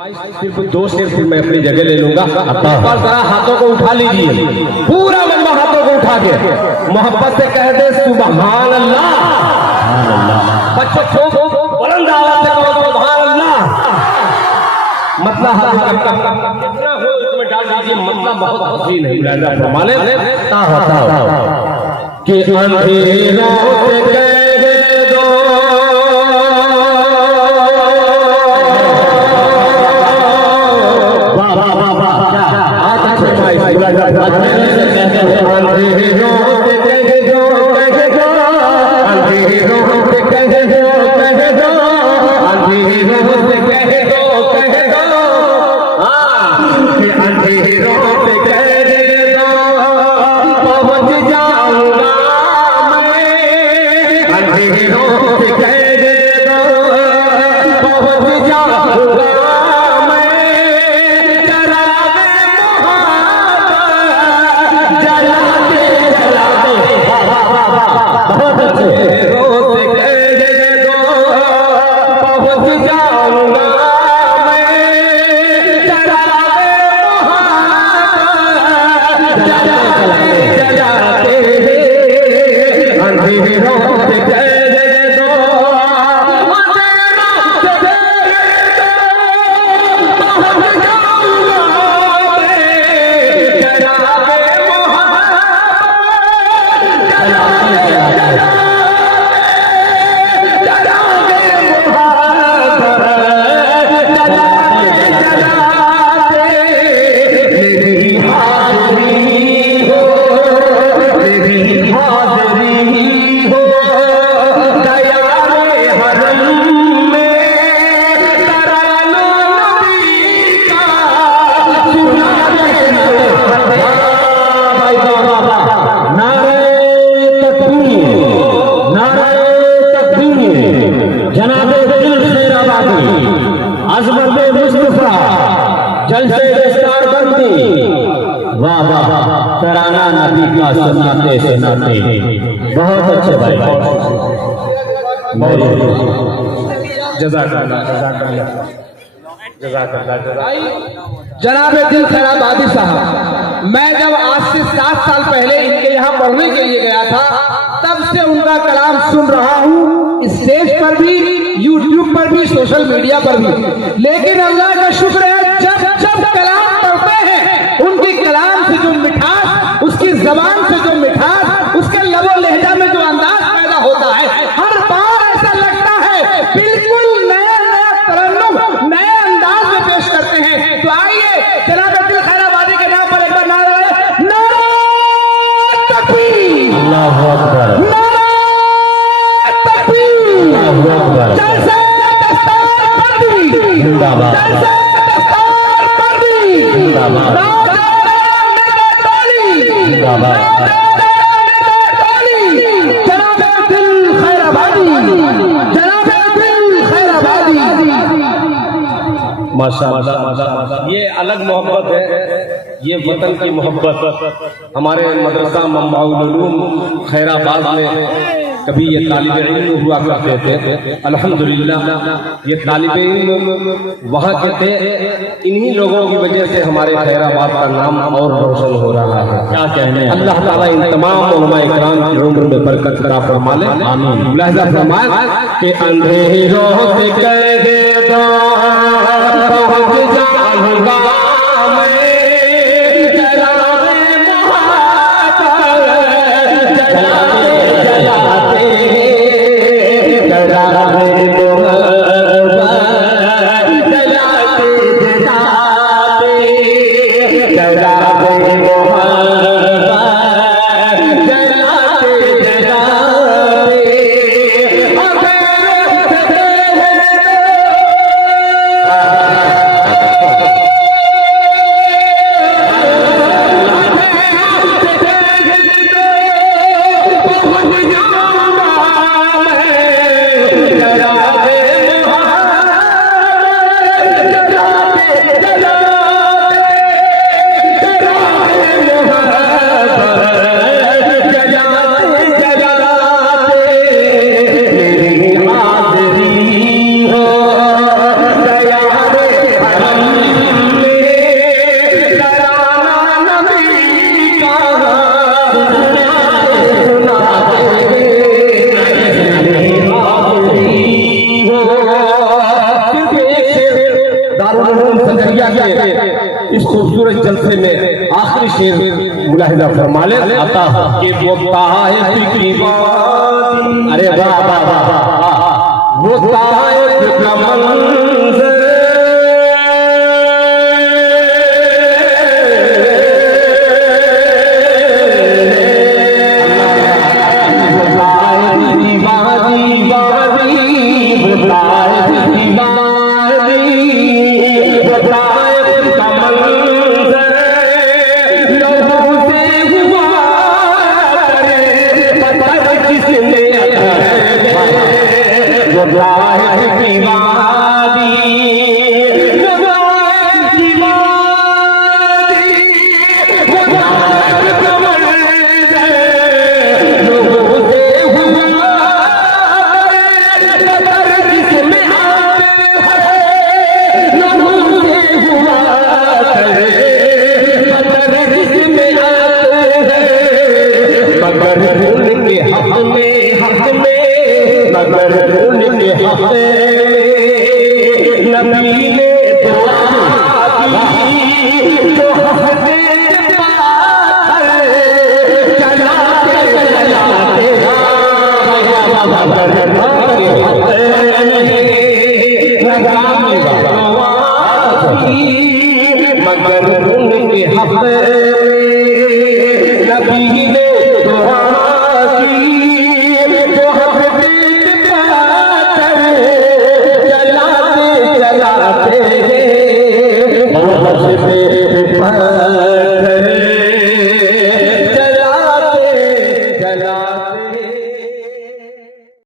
सिर्फ 2 शेर मैं अपनी जगह ले लूंगा। जरा हाथों को उठा लीजिए, पूरा मजमा हाथों को उठा के मोहब्बत से कह दे सुभान अल्लाह। बच्चों को बुलंद आवाज से कहो सुभान अल्लाह। मतलब कितना हो इसमें डाल दीजिए, मतलब बहुत हसीन है। फरमाने कि अंधेरों से कह दो तराना नबी का सुनाते सुनाते बहुत अच्छे भाई। जनाब दिल खैराबादी साहब, मैं जब आज से 7 साल पहले इनके यहाँ पढ़ने के लिए गया था, तब से उनका कलाम सुन रहा हूँ, स्टेज पर भी, यूट्यूब पर भी, सोशल मीडिया पर भी। लेकिन अल्लाह का शुक्र है, जब जब कलाम पढ़ते हैं, उनकी कलाम से जो मिठास, उसकी जबान से जो मिठास, उसके लबो लहजा में जो अंदाज पैदा होता है, हर बार ऐसा लगता है बिल्कुल नया नया तरन्नुम नए अंदाज में पेश करते हैं। तो आइए जनाब दिल खैराबादी के नाम पर एक बार नारा तकबीर, अल्लाहू अकबर, नारा तकबीर, अल्लाहू अकबर, जैसे दस्तार बंदी, जिंदाबाद, जैसे दस्तार बंदी, जिंदाबाद, माशाअल्लाह। ये अलग मोहब्बत है, ये वतन की मोहब्बत। हमारे मदरसा मंबाउल उलूम खैराबाद में कभी ये तालिब इल्म हुआ करते थे। अल्हम्दुलिल्लाह ये तालिब इल्म वहाँ के थे। इन्हीं लोगों की वजह से हमारे खैराबाद का नाम और रोशन हो रहा है। क्या कहने, अल्लाह ताला इन तमाम उलमा इकराम की उम्र में बरकत अता फरमा ले, आमीन। मुलाहिजा फरमाए कि अंधेरों से कह दे दो पहुंच जाऊंगा इस खूबसूरत जलसे में आखिरी शेर मुलाहिजा फरमा ले अता कि वो ताइफ की बात, अरे वाह वाह वाह वाह, वो ताइफ का मंज़र चलाते